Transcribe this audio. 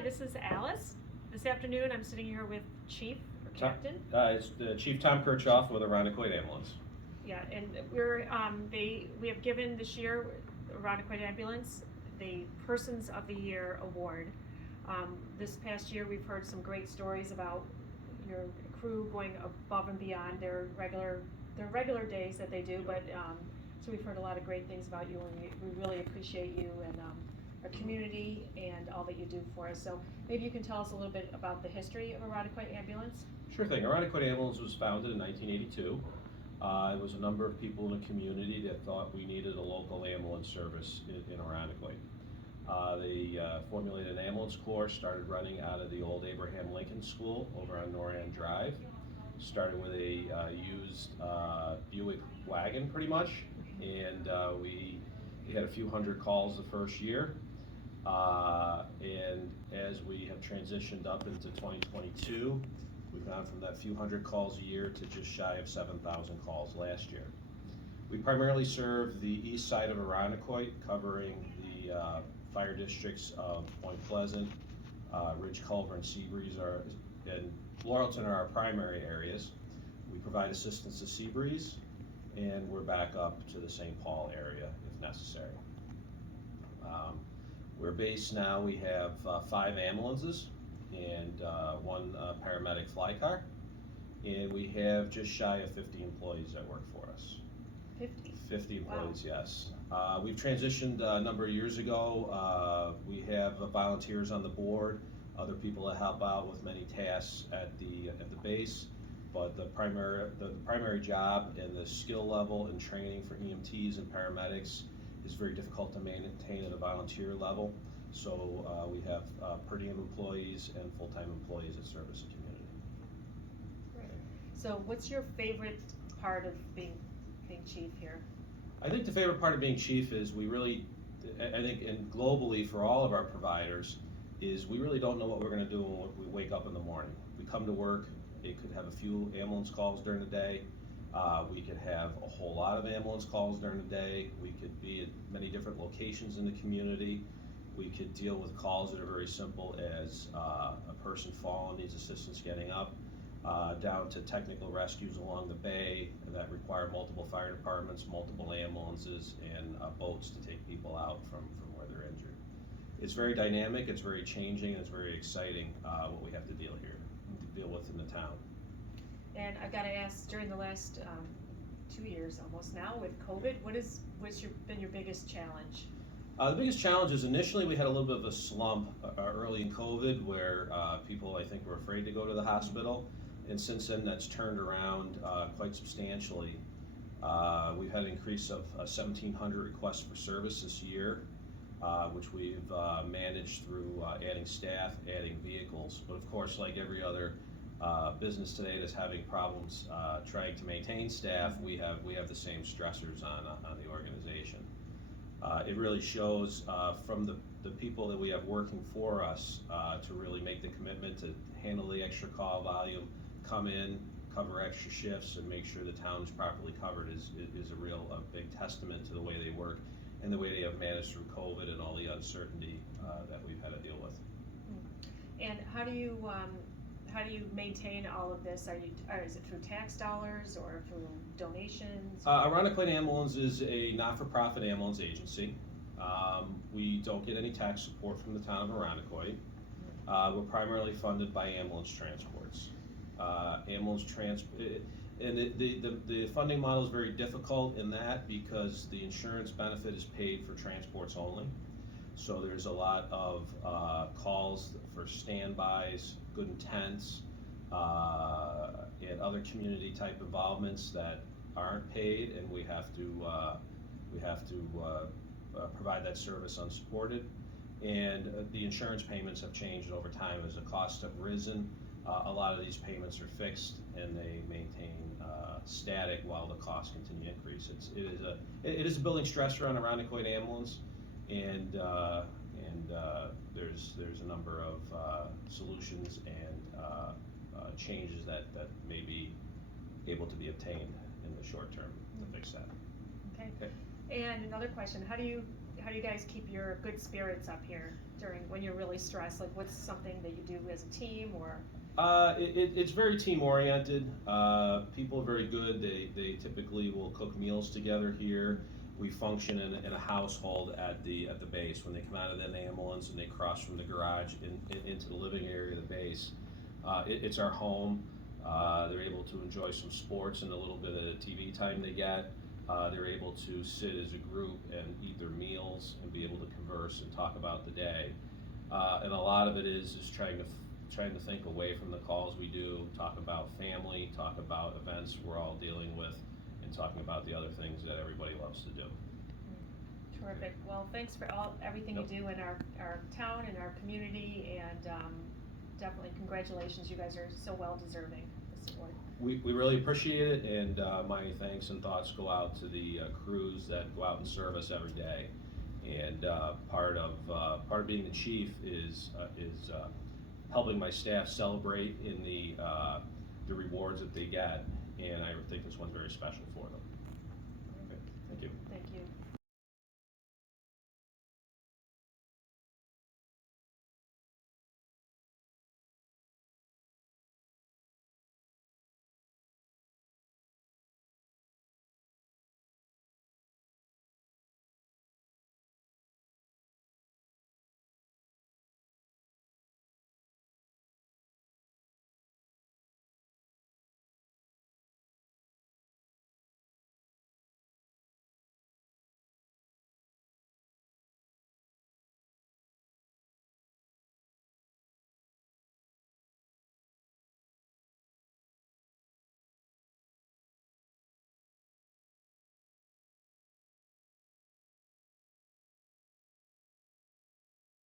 Hi, this is Alice. This afternoon, I'm sitting here with Chief or Captain. It's the Chief Tom Kirchhoff with Aronicoit Ambulance. Yeah, and we have given this year Aronicoit Ambulance the Persons of the Year award. This past year, we've heard some great stories about your crew going above and beyond their regular days that they do, but so we've heard a lot of great things about you, and we really appreciate you and our community and all that you do for us. So maybe you can tell us a little bit about the history of Aronicoit Ambulance. Sure thing. Aronicoit Ambulance was founded in 1982. It was a number of people in the community that thought we needed a local ambulance service in Aronicoit. They formulated an ambulance corps, started running out of the old Abraham Lincoln School over on Noran Drive. Started with a used Buick wagon pretty much, and we had a few hundred calls the first year. And as we have transitioned up into 2022, we've gone from that few hundred calls a year to just shy of 7,000 calls last year. We primarily serve the east side of Aronicoit, covering the fire districts of Point Pleasant, Ridge Culver, and Seabreeze and Laurelton are our primary areas. We provide assistance to Seabreeze, and we're back up to the St. Paul area if necessary. We're based now, we have 5 ambulances and 1 paramedic fly car, and we have just shy of 50 employees that work for us. 50 employees, wow. Yes. We've transitioned a number of years ago. We have volunteers on the board, other people that help out with many tasks at the base, but the primary job and the skill level and training for EMTs and paramedics is very difficult to maintain at a volunteer level. So we have per diem employees and full-time employees that service the community. Great. So what's your favorite part of being chief here? I think the favorite part of being chief is we really, I think, and globally for all of our providers, is we really don't know what we're going to do when we wake up in the morning. We come to work, it could have a few ambulance calls during the day. We could have a whole lot of ambulance calls during the day. We could be at many different locations in the community. We could deal with calls that are very simple as a person falling, needs assistance getting up, down to technical rescues along the bay that require multiple fire departments, multiple ambulances, and boats to take people out from where they're injured. It's very dynamic, it's very changing, and it's very exciting what we have to deal with in the town. And I've got to ask, during the last 2 years almost now with COVID, what's been your biggest challenge? The biggest challenge is initially we had a little bit of a slump early in COVID where people, I think, were afraid to go to the hospital, and since then that's turned around quite substantially. We've had an increase of 1,700 requests for service this year, which we've managed through adding staff, adding vehicles, but of course, like every other business today that's having problems trying to maintain staff, we have the same stressors on the organization. It really shows from the people that we have working for us to really make the commitment to handle the extra call volume, come in, cover extra shifts, and make sure the town is properly covered is a big testament to the way they work and the way they have managed through COVID and all the uncertainty that we've had to deal with. And how do you maintain all of this? Is it through tax dollars or through donations? Aronicoit Ambulance is a not-for-profit ambulance agency. We don't get any tax support from the town of Aronicoit. We're primarily funded by ambulance transports. And the funding model is very difficult in that because the insurance benefit is paid for transports only. So there's a lot of calls for standbys, good intents, and other community type involvements that aren't paid, and we have to provide that service unsupported. And the insurance payments have changed over time as the costs have risen. A lot of these payments are fixed and they maintain static while the costs continue to increase. It is a building stressor on Aronicoit Ambulance, and there's a number of solutions and changes that may be able to be obtained in the short term to fix that. Okay. And another question: how do you how do you guys keep your good spirits up here when you're really stressed? Like, what's something that you do as a team, or? It's very team oriented. People are very good. They typically will cook meals together here. We function in a household at the base. When they come out of the ambulance and they cross from the garage into the living area of the base, it's our home. They're able to enjoy some sports and a little bit of TV time they get. They're able to sit as a group and eat their meals and be able to converse and talk about the day. And a lot of it is trying to think away from the calls we do, talk about family, talk about events we're all dealing with, and talking about the other things that everybody loves to do. Terrific. Well, thanks for everything you do in our town and our community, and definitely congratulations. You guys are so well deserving this award. We really appreciate it, and my thanks and thoughts go out to the crews that go out and serve us every day. And part of being the chief is helping my staff celebrate in the rewards that they get, and I think this one's very special for them. Okay, thank you. Thank you.